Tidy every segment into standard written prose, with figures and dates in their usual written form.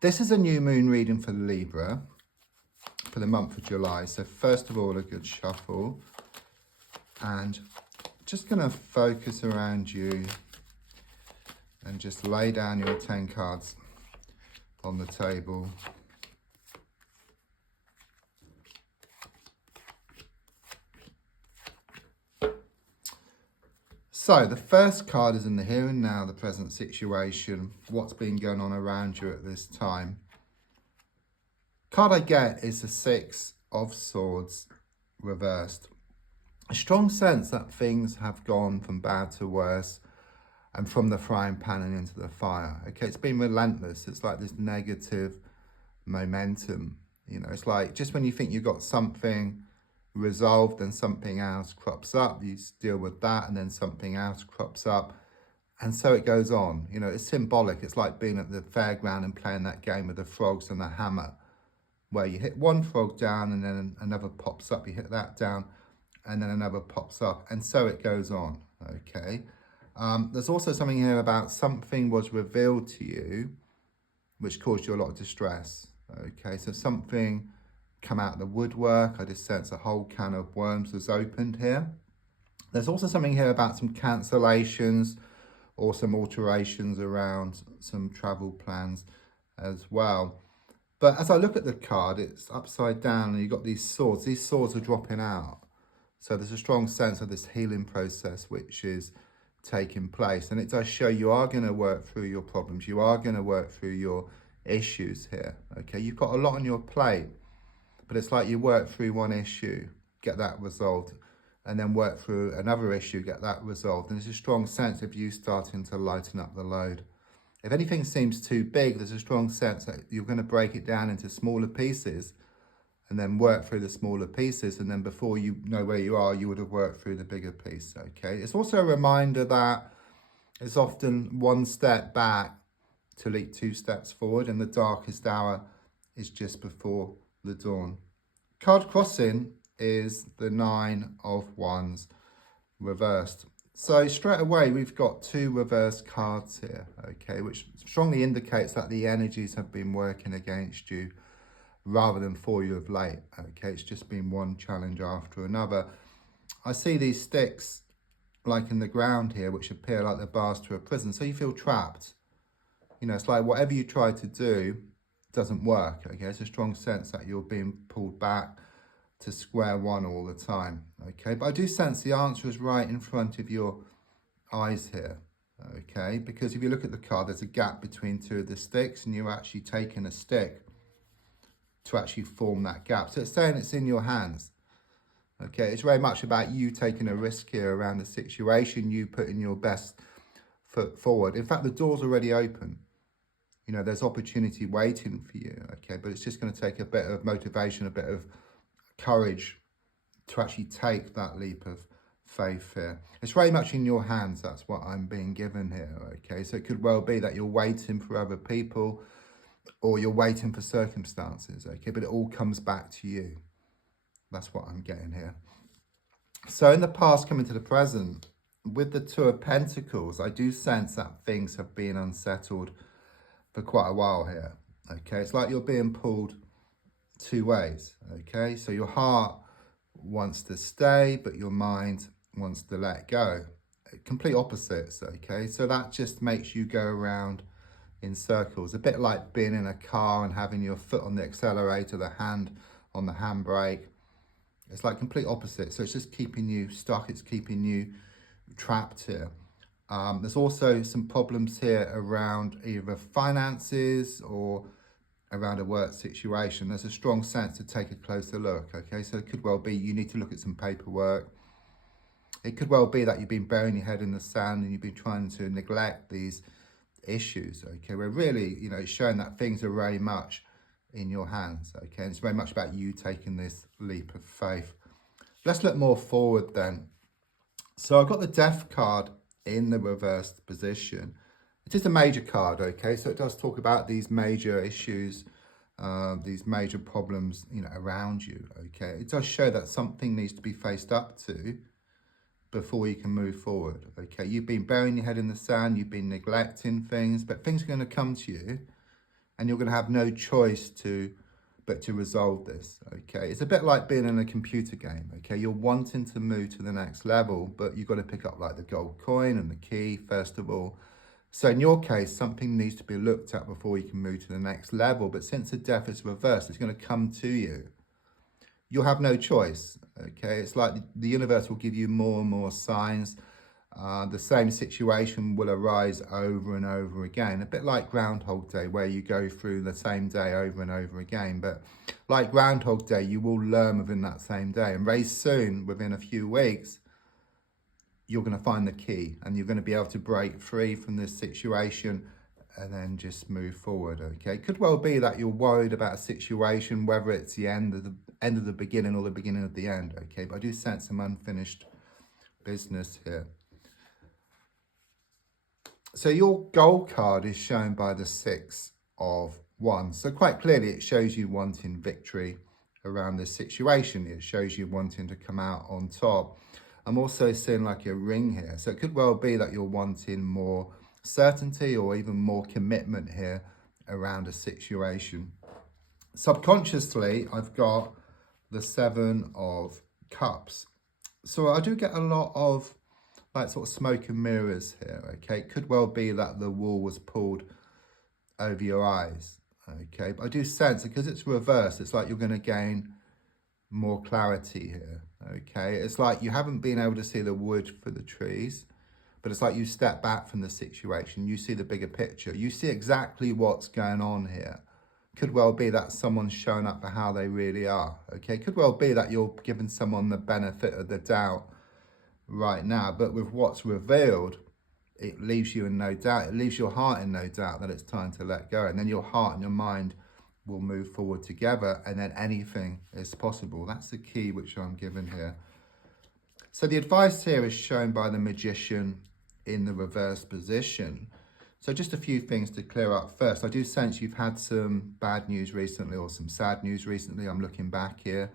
This is a new moon reading for Libra for the month of July. So first of all, a good shuffle. And just going to focus around you and just lay down your 10 cards on the table. So the first card is in the here and now, the present situation, what's been going on around you at this time. Card I get is the Six of Swords reversed. A strong sense that things have gone from bad to worse and from the frying pan and into the fire. Okay, it's been relentless. It's like this negative momentum. You know, it's like just when you think you've got something resolved, then something else crops up. You deal with that and then something else crops up. And so it goes on. You know, it's symbolic. It's like being at the fairground and playing that game with the frogs and the hammer, where you hit one frog down and then another pops up. You hit that down and then another pops up, and so it goes on. Okay, there's also something here about something was revealed to you which caused you a lot of distress. Okay, so something come out of the woodwork. I just sense a whole can of worms was opened here. There's also something here about some cancellations or some alterations around some travel plans as well. But as I look at the card, it's upside down and you've got these swords. These swords are dropping out. So there's a strong sense of this healing process which is taking place. And it does show you are going to work through your problems. You are going to work through your issues here. Okay, you've got a lot on your plate, but it's like you work through one issue, get that resolved, and then work through another issue, get that resolved. And there's a strong sense of you starting to lighten up the load. If anything seems too big, there's a strong sense that you're going to break it down into smaller pieces and then work through the smaller pieces. And then before you know where you are, you would have worked through the bigger piece, okay? It's also a reminder that it's often one step back to leap 2 steps forward, and the darkest hour is just before the dawn. Card crossing is the 9 of Wands reversed. So straight away, we've got 2 reverse cards here, okay, which strongly indicates that the energies have been working against you rather than for you of late, okay? It's just been one challenge after another. I see these sticks like in the ground here, which appear like the bars to a prison, so you feel trapped. You know, it's like whatever you try to do doesn't work, okay? It's a strong sense that you're being pulled back to square one all the time, okay? But I do sense the answer is right in front of your eyes here, okay? Because if you look at the card, there's a gap between 2 of the sticks and you're actually taking a stick to actually form that gap. So it's saying it's in your hands, okay? It's very much about you taking a risk here around the situation, you putting your best foot forward. In fact, the door's already open. You know, there's opportunity waiting for you, okay? But it's just going to take a bit of motivation, a bit of courage to actually take that leap of faith here. It's very much in your hands. That's what I'm being given here, okay? So it could well be that you're waiting for other people or you're waiting for circumstances, okay? But it all comes back to you. That's what I'm getting here. So in the past, coming to the present, with the 2 of Pentacles, I do sense that things have been unsettled for quite a while here, okay? It's like you're being pulled 2 ways, okay? So your heart wants to stay, but your mind wants to let go. Complete opposites, okay? So that just makes you go around in circles, a bit like being in a car and having your foot on the accelerator, the hand on the handbrake. It's like complete opposite. So it's just keeping you stuck. It's keeping you trapped here. There's also some problems here around either finances or around a work situation. There's a strong sense to take a closer look, okay? So it could well be you need to look at some paperwork. It could well be that you've been burying your head in the sand and you've been trying to neglect these issues, okay? Where really, you know, it's showing that things are very much in your hands, okay? And it's very much about you taking this leap of faith. Let's look more forward then. So I've got the Death card in the reversed position. It is a major card, okay? So it does talk about these major issues, these major problems, you know, around you, okay? It does show that something needs to be faced up to before you can move forward, okay? You've been burying your head in the sand, you've been neglecting things, but things are going to come to you and you're going to have no choice but to resolve this. Okay, it's a bit like being in a computer game. Okay, you're wanting to move to the next level, but you've got to pick up like the gold coin and the key first of all. So in your case, something needs to be looked at before you can move to the next level. But since the death is reversed, it's going to come to you. You'll have no choice. Okay, it's like the universe will give you more and more signs. The same situation will arise over and over again, a bit like Groundhog Day, where you go through the same day over and over again. But like Groundhog Day, you will learn within that same day, and very soon, within a few weeks, you're going to find the key, and you're going to be able to break free from this situation and then just move forward. Okay, could well be that you're worried about a situation, whether it's the end of the beginning or the beginning of the end. Okay, but I do sense some unfinished business here. So your goal card is shown by the 6 of Wands. So quite clearly it shows you wanting victory around this situation. It shows you wanting to come out on top. I'm also seeing like a ring here. So it could well be that you're wanting more certainty or even more commitment here around a situation. Subconsciously, I've got the 7 of Cups. So I do get a lot of like sort of smoke and mirrors here, okay? It could well be that the wool was pulled over your eyes, okay? But I do sense, because it's reversed, it's like you're going to gain more clarity here, okay? It's like you haven't been able to see the wood for the trees, but it's like you step back from the situation, you see the bigger picture, you see exactly what's going on here. Could well be that someone's showing up for how they really are, okay? Could well be that you're giving someone the benefit of the doubt right now, but with what's revealed, it leaves you in no doubt. It leaves your heart in no doubt that it's time to let go, and then your heart and your mind will move forward together, and then anything is possible. That's the key which I'm given here. So the advice here is shown by the Magician in the reverse position. So just a few things to clear up first. I do sense you've had some bad news recently, or some sad news recently. I'm looking back here.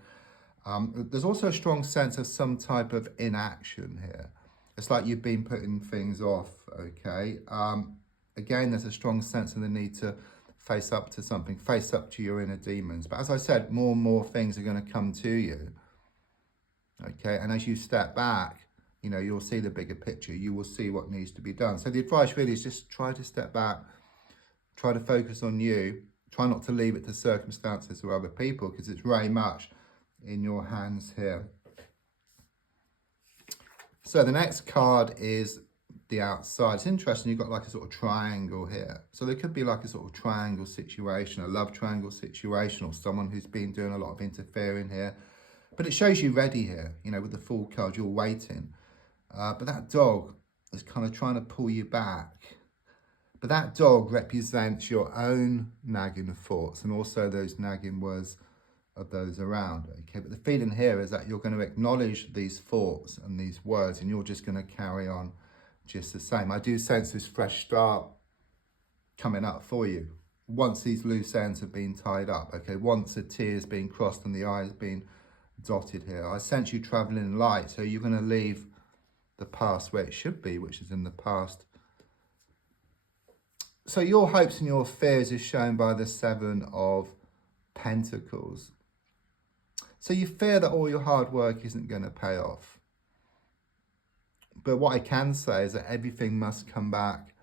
There's also a strong sense of some type of inaction here. It's like you've been putting things off, okay? Again, there's a strong sense of the need to face up to something, face up to your inner demons. But as I said, more and more things are going to come to you, okay? And as you step back, you know, you'll see the bigger picture. You will see what needs to be done. So the advice really is just try to step back, try to focus on you, try not to leave it to circumstances or other people, because it's very much in your hands here. So the next card is the outside. It's interesting, you've got like a sort of triangle here. So there could be like a sort of triangle situation, a love triangle situation, or someone who's been doing a lot of interfering here. But it shows you ready here, you know, with the Fool card, you're waiting. But that dog is kind of trying to pull you back. But that dog represents your own nagging thoughts and also those nagging words of those around, okay? But the feeling here is that you're going to acknowledge these thoughts and these words, and you're just going to carry on just the same. I do sense this fresh start coming up for you once these loose ends have been tied up, okay? Once the T's been crossed and the I's been dotted here. I sense you traveling light, so you're going to leave the past where it should be, which is in the past. So your hopes and your fears is shown by the 7 of Pentacles. So you fear that all your hard work isn't going to pay off. But what I can say is that everything must come back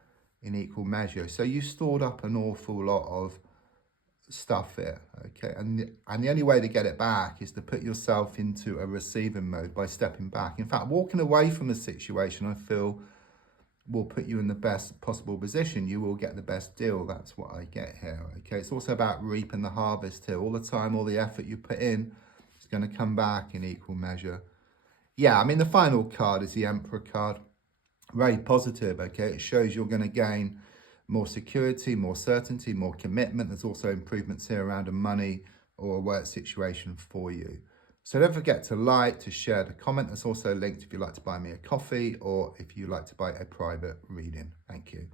in equal measure. So you stored up an awful lot of stuff here, okay? And the only way to get it back is to put yourself into a receiving mode by stepping back. In fact, walking away from the situation, I feel, will put you in the best possible position. You will get the best deal. That's what I get here, okay? It's also about reaping the harvest here. All the time, all the effort you put in, it's going to come back in equal measure. Yeah, I mean, the final card is the Emperor card. Very positive, okay? It shows you're going to gain more security, more certainty, more commitment. There's also improvements here around a money or a work situation for you. So don't forget to like, to share, to comment. There's also linked if you'd like to buy me a coffee or if you'd like to buy a private reading. Thank you.